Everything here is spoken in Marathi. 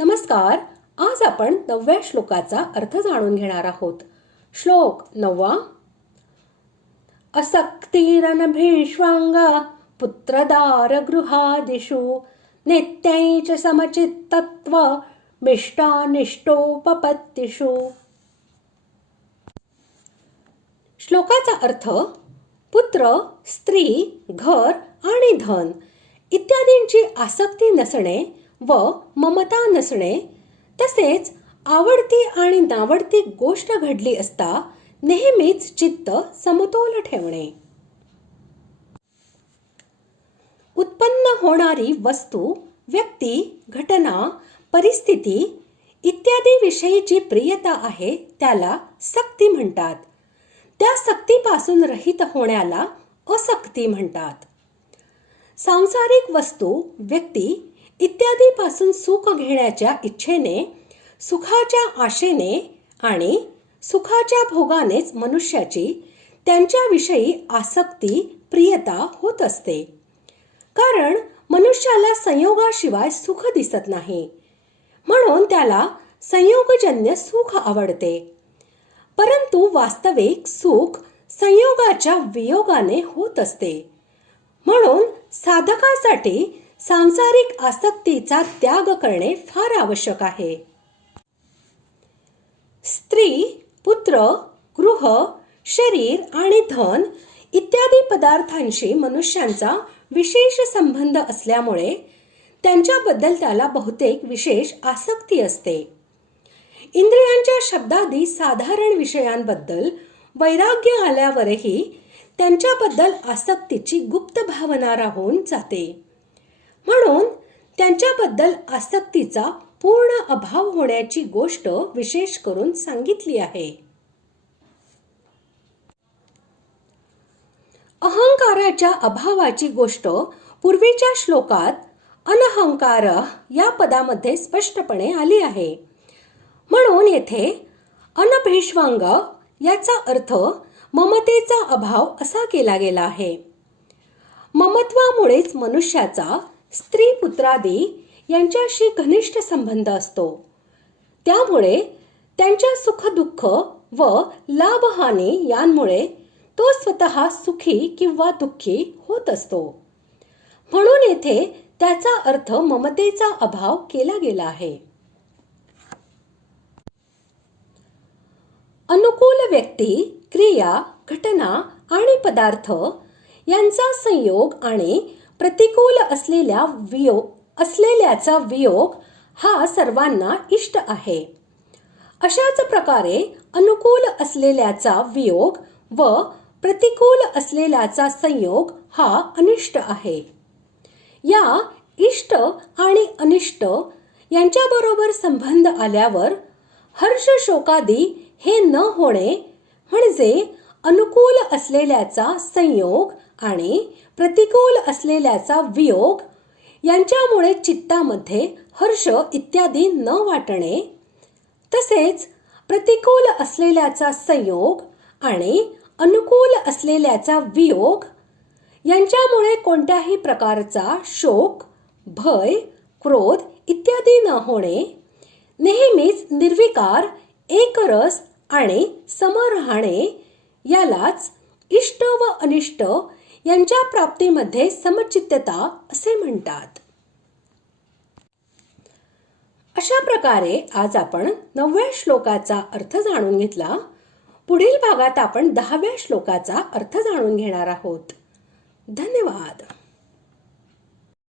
नमस्कार. आज आपण 9व्या श्लोकाचा अर्थ जाणून घेणार आहोत. श्लोक 9. असक्तिरनभीष्वांगा पुत्रदार गृहादिषु नित्यैच समचित्तत्व मिष्टानिष्टोपपत्तिषु. श्लोकाचा अर्थ: पुत्र, स्त्री, घर आणि धन इत्यादींची आसक्ती नसणे व ममता नसणे, तसेच आवडती आणि नावडती गोष्ट घडली असता नेहमीच चित्त समतोल ठेवणे. उत्पन्न होणारी वस्तू, व्यक्ती, घटना, परिस्थिती इत्यादी विषयीची प्रियता आहे त्याला सक्ती म्हणतात. त्या सक्तीपासून रहित होण्याला असक्ती म्हणतात. सांसारिक वस्तू, व्यक्ती इत्यादीपासून सुख घेण्याच्या इच्छेने, सुखाच्या आशेने आणि सुखाच्या भोगानेच मनुष्याची त्यांच्याविषयी आसक्ती, प्रियता होत असते. कारण मनुष्याला संयोगाशिवाय सुख दिसत नाही, म्हणून त्याला संयोगजन्य सुख आवडते. परंतु वास्तविक सुख संयोगाच्या वियोगाने होत असते. म्हणून साधकासाठी सांसारिक आसक्तीचा त्याग करणे फार आवश्यक आहे. स्त्री, पुत्र, गृह, शरीर आणि धन इत्यादी पदार्थांशी मनुष्यांचा विशेष संबंध असल्यामुळे त्यांच्याबद्दल त्याला बहुतेक विशेष आसक्ती असते. इंद्रियांच्या शब्दादी साधारण विषयांबद्दल वैराग्य आल्यावरही त्यांच्याबद्दल आसक्तीची गुप्त भावना राहून जाते. म्हणून त्यांच्याबद्दल आसक्तीचा पूर्ण अभाव होण्याची गोष्ट विशेष करून सांगितली आहे. अहंकाराच्या अभावाची गोष्ट पूर्वीच्या श्लोकात अनहंकार या पदामध्ये स्पष्टपणे आली आहे. म्हणून येथे अनभीष्वांग याचा अर्थ ममतेचा अभाव असा केला गेला आहे. ममत्वामुळेच मनुष्याचा स्त्री, पुत्रादी यांच्याशी घनिष्ठ संबंध असतो. त्यामुळे त्यांच्या सुख दुःख व लाभहानी यांमुळे तो स्वतः सुखी किंवा दुःखी होत असतो. म्हणून येथे त्याचा अर्थ ममतेचा अभाव केला गेला आहे. अनुकूल व्यक्ती, क्रिया, घटना आणि पदार्थ यांचा संयोग आणि प्रतिकूल असलेल्याचा वियोग हा सर्वांना इष्ट आहे. अशाच प्रकारे अनुकूल असलेल्याचा वियोग व प्रतिकूल असलेल्याचा संयोग हा अनिष्ट आहे. या इष्ट आणि अनिष्ट यांच्याबरोबर संबंध आल्यावर हर्ष शोकादी हे न होणे म्हणजे अनुकूल असलेल्याचा संयोग आणि प्रतिकूल असलेल्याचा वियोग यांच्यामुळे चित्तामध्ये हर्ष इत्यादी न वाटणे, तसेच प्रतिकूल असलेल्याचा संयोग आणि अनुकूल असलेल्याचा वियोग यांच्यामुळे कोणत्याही प्रकारचा शोक, भय, क्रोध इत्यादी न होणे, नेहमीच निर्विकार, एकरस आणि सम राहणे यालाच इष्ट व अनिष्ट यांच्या प्राप्तीमध्ये समचित्तता असे म्हणतात. अशा प्रकारे आज आपण 9व्या श्लोकाचा अर्थ जाणून घेतला. पुढील भागात आपण 10व्या श्लोकाचा अर्थ जाणून घेणार आहोत. धन्यवाद.